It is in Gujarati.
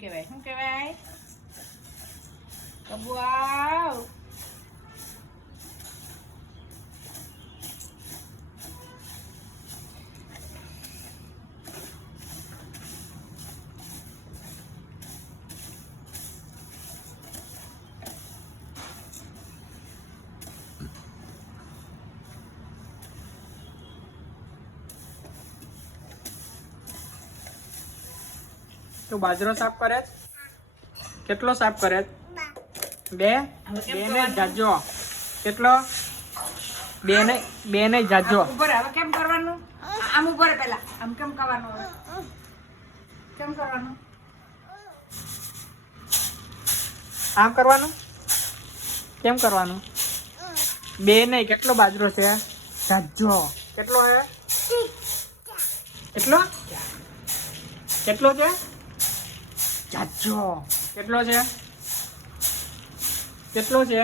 કહેવાય? શું કહેવાય? કબુ આવ. તું બાજરો સાફ કરે છે? કેટલો સાફ કરે છે? બે ને જાજો. કેટલો? બે ને જાજો. ઉપર હવે કેમ કરવાનું? આમ ઉપર પેલા આમ કેમ કરવાનું? કેમ કરવાનું? આમ કરવાનું? કેમ કરવાનું? બે નહીં, કેટલો બાજરો છે? જાજો. કેટલો છે? કેટલો? કેટલો છે? જાજો. કેટલો છે? કેટલો છે?